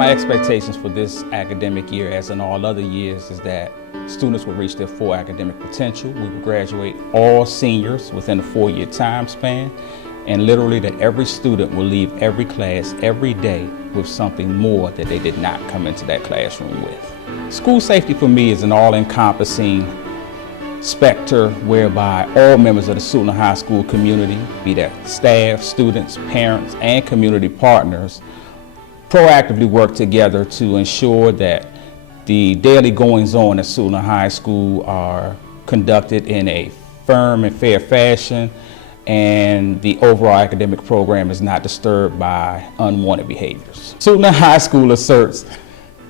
My expectations for this academic year, as in all other years, is that students will reach their full academic potential. We will graduate all seniors within a 4-year time span, and literally that every student will leave every class every day with something more that they did not come into that classroom with. School safety for me is an all-encompassing specter whereby all members of the Suitland High School community, be that staff, students, parents, and community partners, proactively work together to ensure that the daily goings-on at Suitland High School are conducted in a firm and fair fashion, and the overall academic program is not disturbed by unwanted behaviors. Suitland High School asserts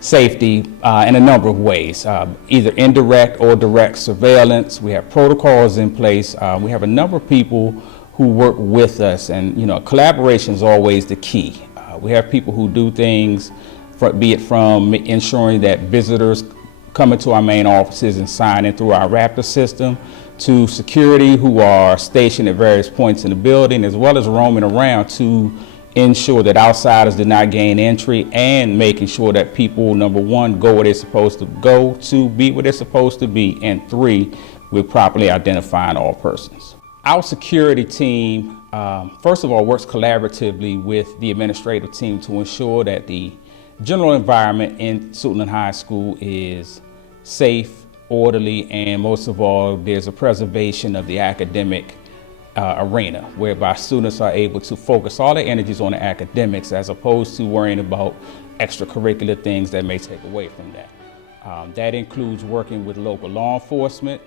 safety in a number of ways, either indirect or direct surveillance. We have protocols in place. We have a number of people who work with us, and collaboration is always the key. We have people who do things, be it from ensuring that visitors come into our main offices and sign in through our Raptor system, to security who are stationed at various points in the building, as well as roaming around to ensure that outsiders do not gain entry, and making sure that people, number one, go where they're supposed to go, 2, be where they're supposed to be, and 3, we're properly identifying all persons. Our security team, first of all, works collaboratively with the administrative team to ensure that the general environment in Suitland High School is safe, orderly, and most of all, there's a preservation of the academic arena, whereby students are able to focus all their energies on the academics as opposed to worrying about extracurricular things that may take away from that. That includes working with local law enforcement,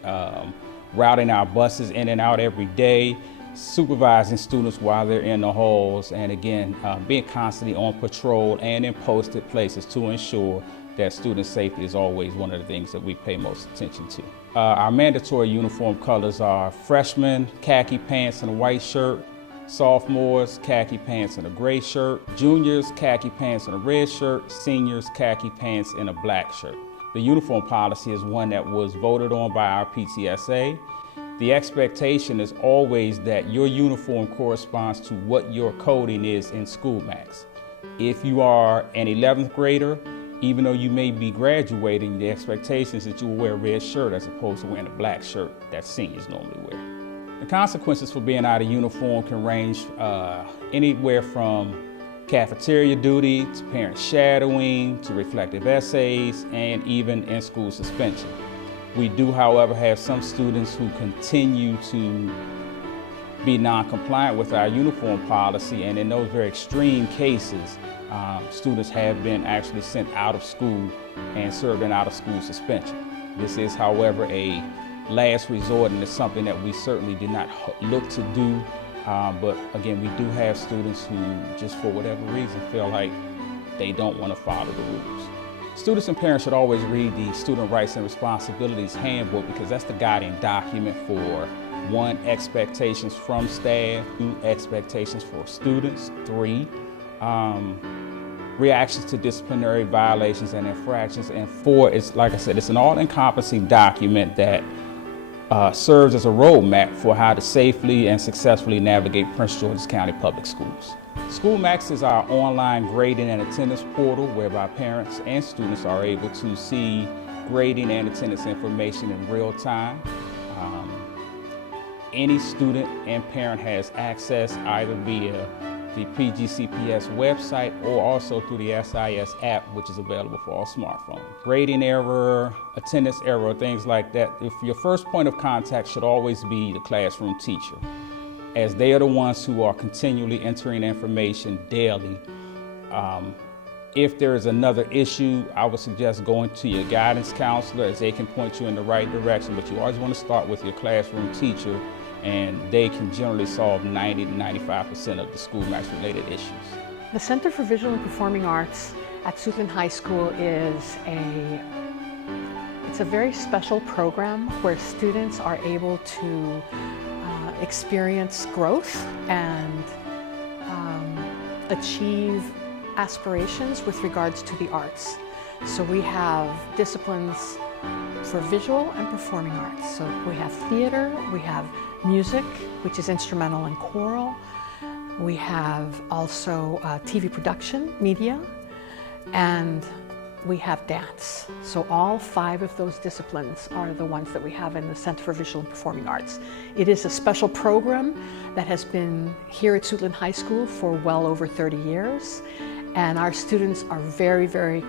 routing our buses in and out every day, supervising students while they're in the halls, and again, being constantly on patrol and in posted places to ensure that student safety is always one of the things that we pay most attention to. Our mandatory uniform colors are freshmen, khaki pants and a white shirt, sophomores, khaki pants and a gray shirt, juniors, khaki pants and a red shirt, seniors, khaki pants and a black shirt. The uniform policy is one that was voted on by our PTSA. The expectation is always that your uniform corresponds to what your coding is in SchoolMax. If you are an 11th grader, even though you may be graduating, the expectation is that you will wear a red shirt as opposed to wearing a black shirt that seniors normally wear. The consequences for being out of uniform can range anywhere from cafeteria duty to parent shadowing to reflective essays and even in-school suspension. We do, however, have some students who continue to be non-compliant with our uniform policy, and in those very extreme cases, students have been actually sent out of school and served an out-of-school suspension. This is, however, a last resort, and it's something that we certainly did not look to do. But again, we do have students who, just for whatever reason, feel like they don't want to follow the rules. Students and parents should always read the Student Rights and Responsibilities Handbook, because that's the guiding document for 1, expectations from staff, 2, expectations for students, 3, reactions to disciplinary violations and infractions, and 4, it's, like I said, it's an all-encompassing document that serves as a roadmap for how to safely and successfully navigate Prince George's County Public Schools. SchoolMax is our online grading and attendance portal whereby parents and students are able to see grading and attendance information in real time. Any student and parent has access either via the PGCPS website or also through the SIS app, which is available for all smartphones. Grading error, attendance error, things like that, if your first point of contact should always be the classroom teacher, as they are the ones who are continually entering information daily. If there is another issue, I would suggest going to your guidance counselor, as they can point you in the right direction, but you always want to start with your classroom teacher, and they can generally solve 90 to 95% of the SchoolMax related issues. The Center for Visual and Performing Arts at Suitland High School is a very special program where students are able to experience growth and achieve aspirations with regards to the arts. So we have disciplines for visual and performing arts. So we have theater, we have music, which is instrumental and choral. We have also TV production, media, and we have dance. So all 5 of those disciplines are the ones that we have in the Center for Visual and Performing Arts. It is a special program that has been here at Suitland High School for well over 30 years. And our students are very, very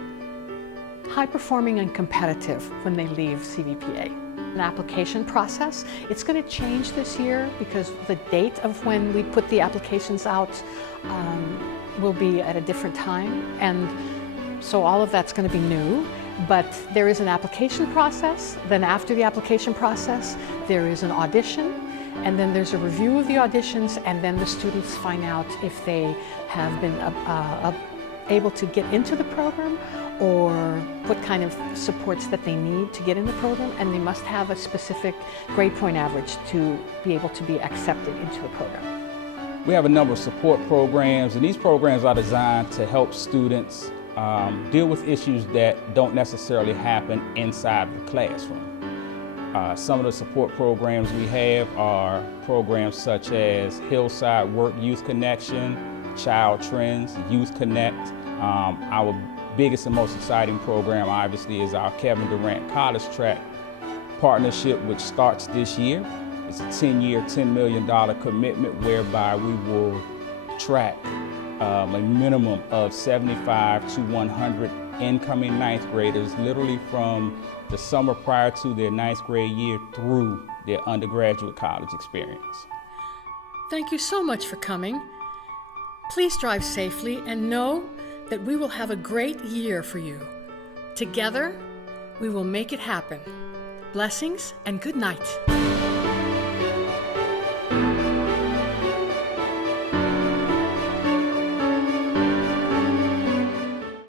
high performing and competitive when they leave CVPA. An application process, it's going to change this year because the date of when we put the applications out will be at a different time. And so all of that's going to be new, but there is an application process. Then after the application process, there is an audition, and then there's a review of the auditions, and then the students find out if they have been able to get into the program or what kind of supports that they need to get in the program, and they must have a specific grade point average to be able to be accepted into the program. We have a number of support programs, and these programs are designed to help students deal with issues that don't necessarily happen inside the classroom. Some of the support programs we have are programs such as Hillside Work Youth Connection, Child Trends, Youth Connect. Our biggest and most exciting program obviously is our Kevin Durant College Track partnership, which starts this year. It's a 10-year, $10 million commitment whereby we will track a minimum of 75 to 100 incoming 9th graders, literally from the summer prior to their 9th grade year through their undergraduate college experience. Thank you so much for coming. Please drive safely and know that we will have a great year for you. Together, we will make it happen. Blessings and good night.